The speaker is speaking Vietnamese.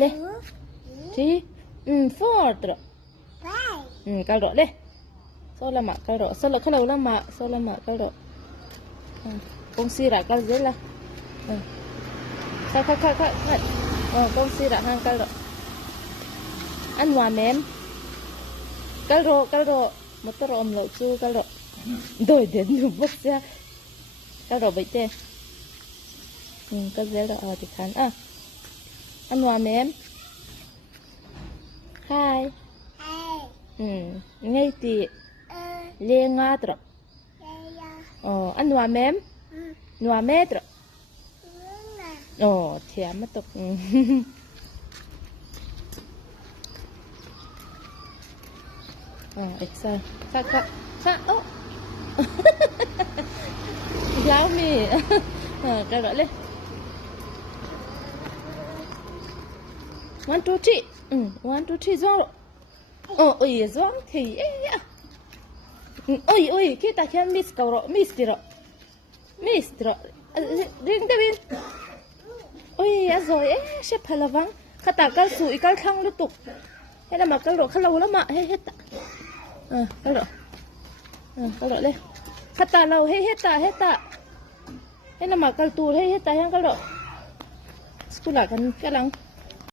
le ti four kal ro le so lama kal ro so lo khalau lama so lama kal ro kong si ra kal je la kha kong si ra hang kal ro an wa mem kal ro motor om lo chu kal ro doi den nu bok sia kal ro bai te kal je ro ti khan an wa mem hai ngay ti le nga tro an wa mem nua metro thia ma tok extra sa lao mi cái đó lên 1 2 3 1 2 3 gió gió thì ôi kita kan miss kau miss tiro ring David ôi azoi she phalavang khata kal su ikal thang lutuk hela ma kal ro khalau lama he heta kal ro le khata lau he heta hela ma kal tu he heta yang kal ro skula kan kalang